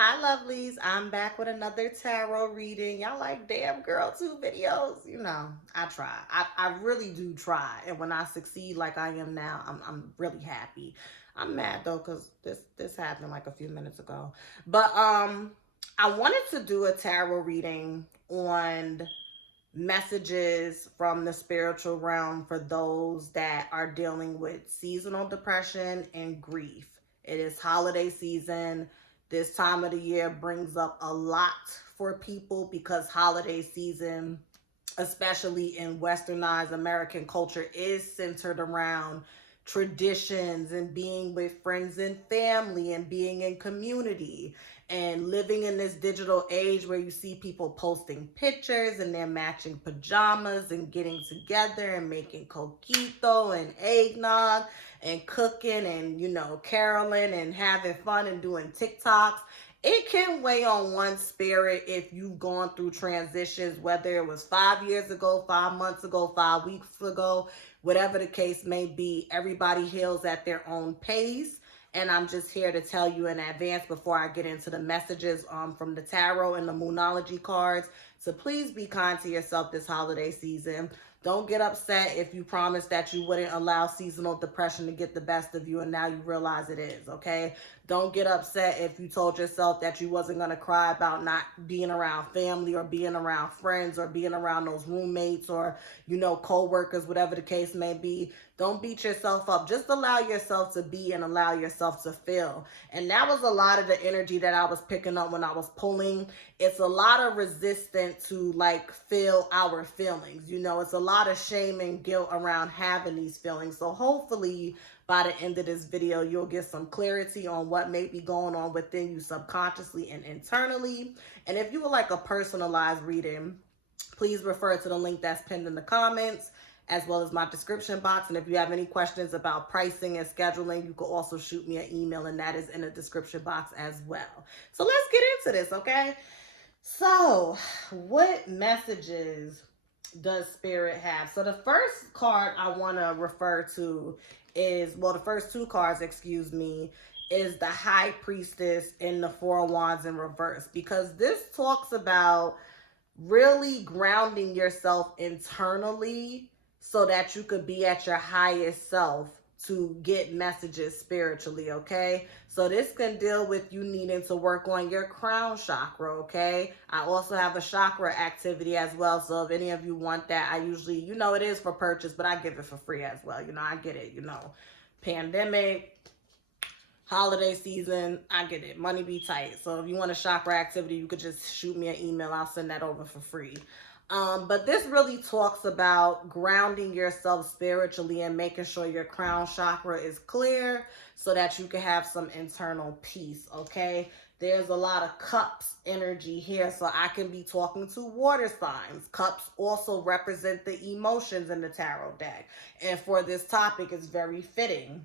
Hi, lovelies. I'm back with another tarot reading. Y'all like, damn girl, 2 videos. I try. I really do try. And when I succeed like I am now, I'm really happy. I'm mad though, because this happened like a few minutes ago. But I wanted to do a tarot reading on messages from the spiritual realm for those that are dealing with seasonal depression and grief. It is holiday season. This time of the year brings up a lot for people because holiday season, especially in westernized American culture, is centered around traditions and being with friends and family and being in community and living in this digital age where you see people posting pictures and their matching pajamas and getting together and making coquito and eggnog and cooking and caroling and having fun and doing TikToks. It can weigh on one's spirit if you've gone through transitions, whether it was 5 years ago, 5 months ago, 5 weeks ago, whatever the case may be. Everybody heals at their own pace. And I'm just here to tell you in advance before I get into the messages from the tarot and the moonology cards. So please be kind to yourself this holiday season. Don't get upset if you promised that you wouldn't allow seasonal depression to get the best of you and now you realize it is, okay? Don't get upset if you told yourself that you wasn't going to cry about not being around family or being around friends or being around those roommates or, co-workers, whatever the case may be. Don't beat yourself up. Just allow yourself to be and allow yourself to feel. And that was a lot of the energy that I was picking up when I was pulling. It's a lot of resistance to feel our feelings. It's a lot of shame and guilt around having these feelings. So hopefully by the end of this video, you'll get some clarity on what may be going on within you subconsciously and internally. And if you would like a personalized reading, please refer to the link that's pinned in the comments, as well as my description box. And if you have any questions about pricing and scheduling, you can also shoot me an email, and that is in the description box as well. So let's get into this, okay? So, what messages does Spirit have? So the first card I want to refer to is, well, the first two cards, excuse me, is the High Priestess in the Four of Wands in reverse, because this talks about really grounding yourself internally so that you could be at your highest self to get messages spiritually, okay? So this can deal with you needing to work on your crown chakra, okay? I also have a chakra activity as well, so if any of you want that, I usually, it is for purchase, but I give it for free as well. I get it, pandemic, holiday season, I get it. Money be tight. So if you want a chakra activity, you could just shoot me an email. I'll send that over for free. But this really talks about grounding yourself spiritually and making sure your crown chakra is clear so that you can have some internal peace, okay? There's a lot of cups energy here, so I can be talking to water signs. Cups also represent the emotions in the tarot deck. And for this topic, it's very fitting.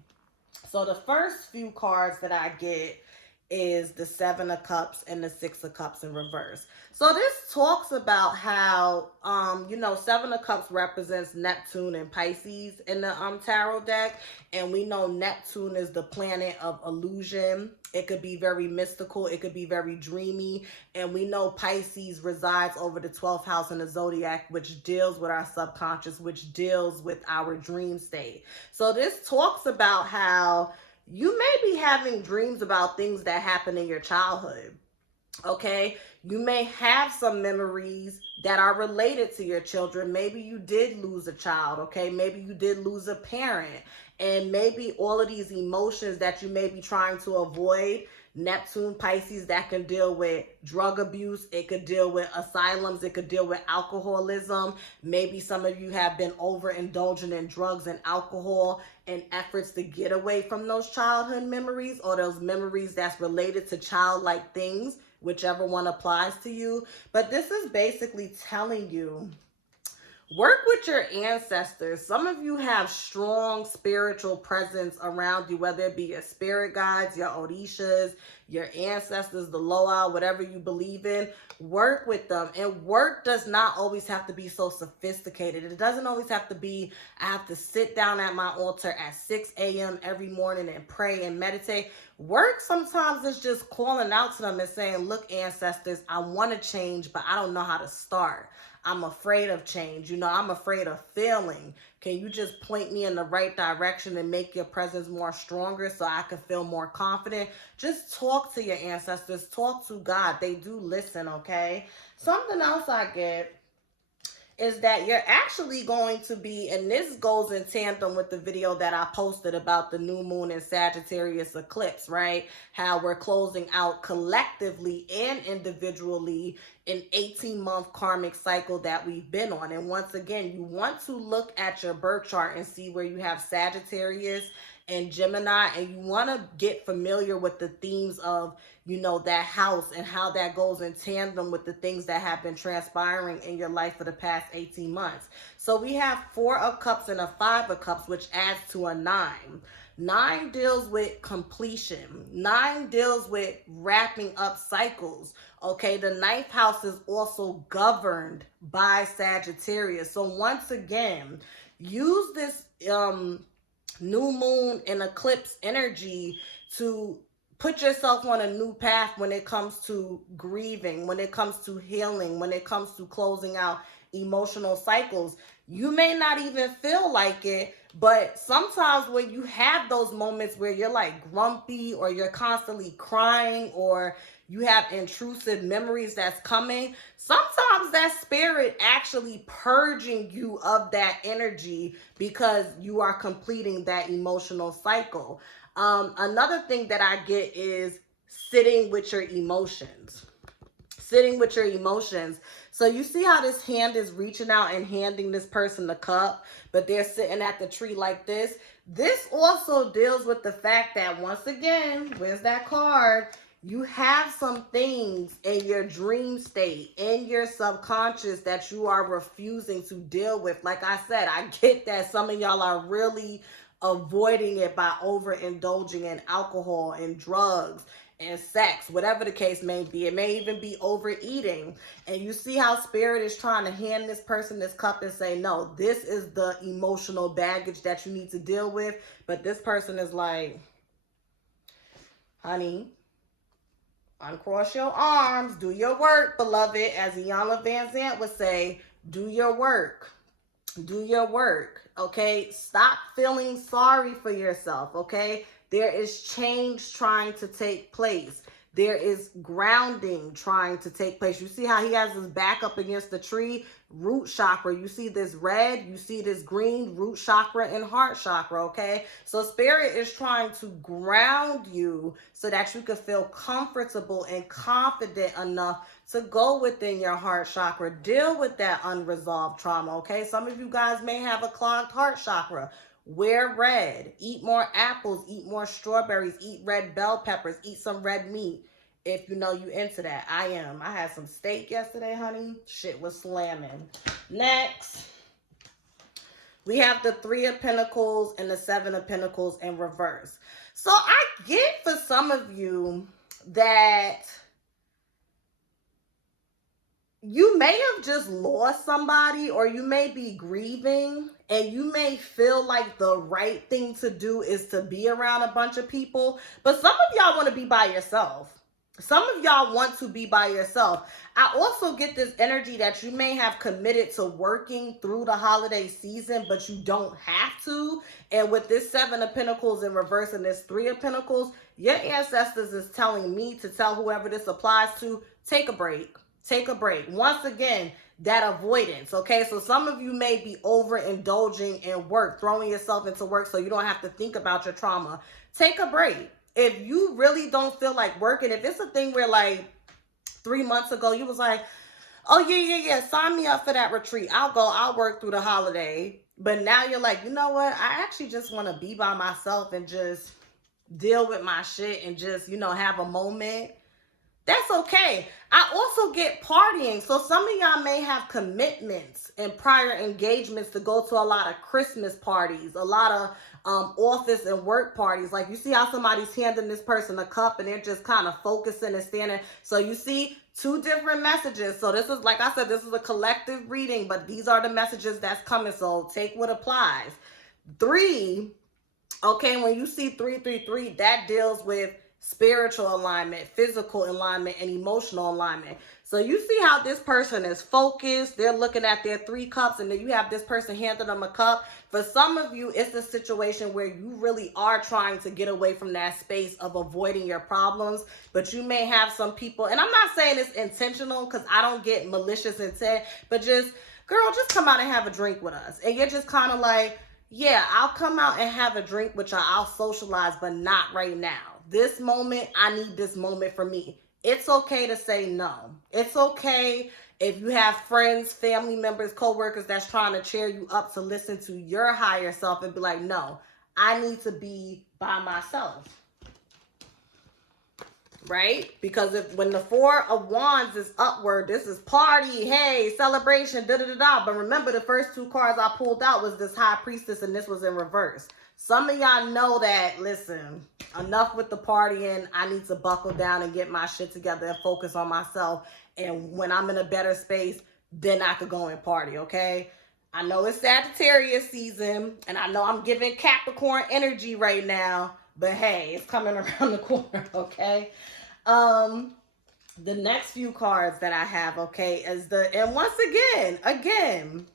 So the first few cards that I get is the Seven of Cups and the Six of Cups in reverse. So this talks about how, Seven of Cups represents Neptune and Pisces in the tarot deck. And we know Neptune is the planet of illusion. It could be very mystical. It could be very dreamy. And we know Pisces resides over the 12th house in the zodiac, which deals with our subconscious, which deals with our dream state. So this talks about how you may be having dreams about things that happened in your childhood. Okay, you may have some memories that are related to your children. Maybe you did lose a child, okay? Maybe you did lose a parent. And maybe all of these emotions that you may be trying to avoid, Neptune, Pisces, that can deal with drug abuse. It could deal with asylums. It could deal with alcoholism. Maybe some of you have been overindulging in drugs and alcohol in efforts to get away from those childhood memories or those memories that's related to childlike things, whichever one applies to you. But this is basically telling you, work with your ancestors. Some of you have strong spiritual presence around you, whether it be your spirit guides, your Orishas, your ancestors, the Loa, whatever you believe in. Work with them. And work does not always have to be so sophisticated. It doesn't always have to be, I have to sit down at my altar at 6 a.m. every morning and pray and meditate. Work sometimes is just calling out to them and saying, look, ancestors, I want to change, but I don't know how to start. I'm afraid of change. You know, I'm afraid of failing. Can you just point me in the right direction and make your presence more stronger so I can feel more confident? Just talk to your ancestors. Talk to God. They do listen, okay? Something else I get is that you're actually going to be, and this goes in tandem with the video that I posted about the new moon and Sagittarius eclipse, right? How we're closing out collectively and individually an 18-month karmic cycle that we've been on. And once again, you want to look at your birth chart and see where you have Sagittarius and Gemini, and you want to get familiar with the themes of, you know, that house and how that goes in tandem with the things that have been transpiring in your life for the past 18 months. So we have 4 of Cups and a 5 of Cups, which adds to a 9. 9 deals with completion. 9 deals with wrapping up cycles. Okay, the 9th house is also governed by Sagittarius. So once again, use this new moon and eclipse energy to put yourself on a new path when it comes to grieving, when it comes to healing, when it comes to closing out emotional cycles. You may not even feel like it, but sometimes when you have those moments where you're like grumpy or you're constantly crying or you have intrusive memories that's coming, sometimes that spirit actually purging you of that energy because you are completing that emotional cycle. Another thing that I get is sitting with your emotions. Sitting with your emotions. So you see how this hand is reaching out and handing this person the cup, but they're sitting at the tree like this. This also deals with the fact that, once again, where's that card? You have some things in your dream state, in your subconscious, that you are refusing to deal with. Like I said, I get that some of y'all are really avoiding it by overindulging in alcohol and drugs and sex, whatever the case may be. It may even be overeating. And you see how spirit is trying to hand this person this cup and say, no, this is the emotional baggage that you need to deal with. But this person is like, honey, uncross your arms, do your work, beloved. As Iyanla Van Zant would say, do your work. Do your work, okay? Stop feeling sorry for yourself, okay? There is change trying to take place. There is grounding trying to take place. You see how he has his back up against the tree? Root chakra. You see this red, you see this green, root chakra and heart chakra, okay? So spirit is trying to ground you so that you can feel comfortable and confident enough to go within your heart chakra. Deal with that unresolved trauma, okay? Some of you guys may have a clogged heart chakra. Wear red, eat more apples, eat more strawberries, eat red bell peppers, eat some red meat. If you know you into that. I am. I had some steak yesterday, honey. Shit was slamming. Next, we have the 3 of Pentacles and the 7 of Pentacles in reverse. So I get for some of you that you may have just lost somebody, or you may be grieving, and you may feel like the right thing to do is to be around a bunch of people. But some of y'all want to be by yourself. Some of y'all want to be by yourself. I also get this energy that you may have committed to working through the holiday season, but you don't have to. And with this 7 of Pentacles in reverse and this 3 of Pentacles, your ancestors is telling me to tell whoever this applies to, take a break. Take a break. Once again, that avoidance, okay? So some of you may be overindulging in work, throwing yourself into work so you don't have to think about your trauma. Take a break. If you really don't feel like working, if it's a thing where like 3 months ago you was like, oh yeah, sign me up for that retreat. I'll work through the holiday. But now you're like, you know what? I actually just want to be by myself and just deal with my shit and just, you know, have a moment. That's okay. I also get partying. So some of y'all may have commitments and prior engagements to go to a lot of Christmas parties, a lot of office and work parties. Like you see how somebody's handing this person a cup and they're just kind of focusing and standing. So you see two different messages. So this is, like I said, this is a collective reading, but these are the messages that's coming. So take what applies. 3, okay, when you see 333, that deals with spiritual alignment, physical alignment, and emotional alignment. So you see how this person is focused. They're looking at their 3 cups, and then you have this person handing them a cup. For some of you, it's a situation where you really are trying to get away from that space of avoiding your problems. But you may have some people, and I'm not saying it's intentional because I don't get malicious intent, but just, girl, just come out and have a drink with us. And you're just kind of like, yeah, I'll come out and have a drink with y'all. I'll socialize, but not right now. This moment, I need this moment for me. It's okay to say no. It's okay if you have friends, family members, co-workers that's trying to cheer you up to listen to your higher self and be like, no, I need to be by myself. Right? Because when the 4 of Wands is upward, this is party, hey, celebration, da-da-da-da. But remember, the first 2 cards I pulled out was this High Priestess, and this was in reverse. Some of y'all know that, listen, enough with the partying. I need to buckle down and get my shit together and focus on myself. And when I'm in a better space, then I could go and party, okay? I know it's Sagittarius season, and I know I'm giving Capricorn energy right now. But hey, it's coming around the corner, okay? The next few cards that I have, okay, is and once again,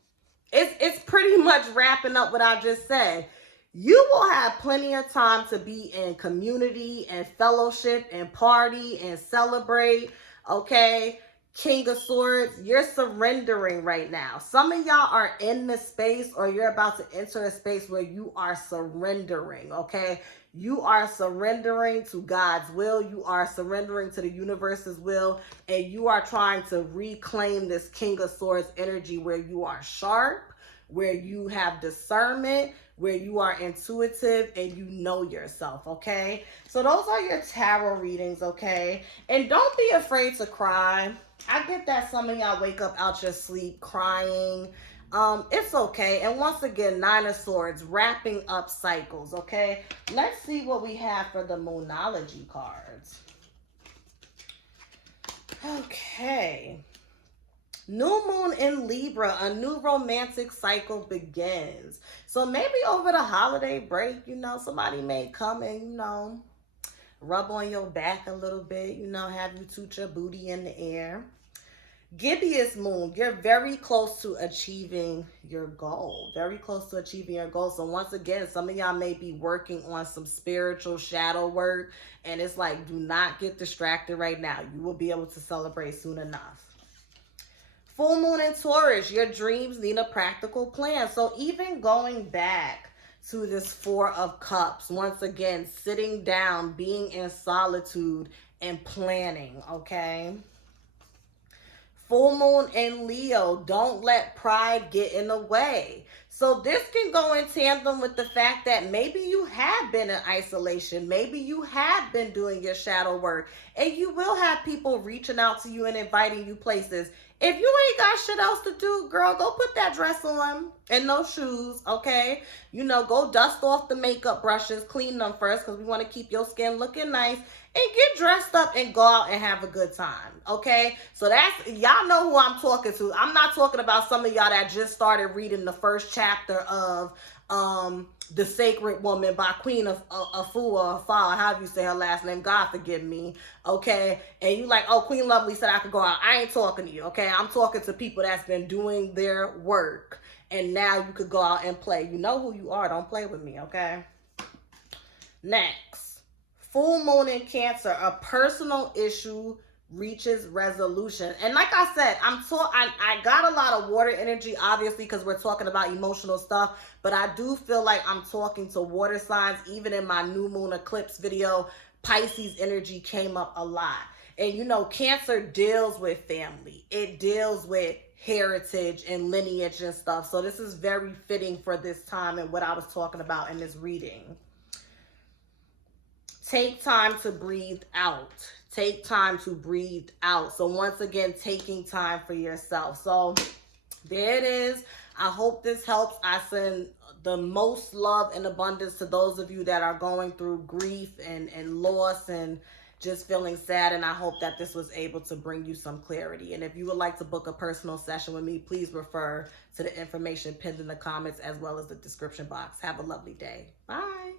it's pretty much wrapping up what I just said. You will have plenty of time to be in community and fellowship and party and celebrate, okay? King of Swords, you're surrendering right now. Some of y'all are in the space, or you're about to enter a space where you are surrendering, okay? You are surrendering to God's will. You are surrendering to the universe's will. And you are trying to reclaim this King of Swords energy where you are sharp, where you have discernment, where you are intuitive, and you know yourself, okay? So those are your tarot readings, okay? And don't be afraid to cry. I get that some of y'all wake up out your sleep crying. It's okay. And once again, 9 of Swords, wrapping up cycles, okay? Let's see what we have for the Moonology cards. Okay. New moon in Libra, a new romantic cycle begins. So maybe over the holiday break, you know, somebody may come and, you know, rub on your back a little bit, you know, have you toot your booty in the air. Gibeus moon, you're very close to achieving your goal. Very close to achieving your goal. So once again, some of y'all may be working on some spiritual shadow work. And it's like, do not get distracted right now. You will be able to celebrate soon enough. Full moon in Taurus, your dreams need a practical plan. So even going back to this 4 of Cups, once again, sitting down, being in solitude and planning, okay? Full moon in Leo, don't let pride get in the way. So this can go in tandem with the fact that maybe you have been in isolation. Maybe you have been doing your shadow work. And you will have people reaching out to you and inviting you places. If you ain't got shit else to do, girl, go put that dress on and those shoes, okay? You know, go dust off the makeup brushes, clean them first because we want to keep your skin looking nice. And get dressed up and go out and have a good time, okay? So that's, y'all know who I'm talking to. I'm not talking about some of y'all that just started reading the first chapter of The Sacred Woman by Queen of Afua, however you say her last name, God forgive me, okay? And you like, oh, Queen Lovely said I could go out. I ain't talking to you, okay? I'm talking to people that's been doing their work, and now you could go out and play. You know who you are. Don't play with me, okay? Next. Full moon in Cancer, a personal issue reaches resolution. And like I said, I got a lot of water energy, obviously, because we're talking about emotional stuff. But I do feel like I'm talking to water signs. Even in my new moon eclipse video, Pisces energy came up a lot. And you know, Cancer deals with family. It deals with heritage and lineage and stuff. So this is very fitting for this time and what I was talking about in this reading. take time to breathe out. Take time to breathe out. So once again, taking time for yourself. So there it is. I hope this helps. I send the most love and abundance to those of you that are going through grief and loss and just feeling sad. And I hope that this was able to bring you some clarity. And if you would like to book a personal session with me, please refer to the information pinned in the comments as well as the description box. Have a lovely day. Bye.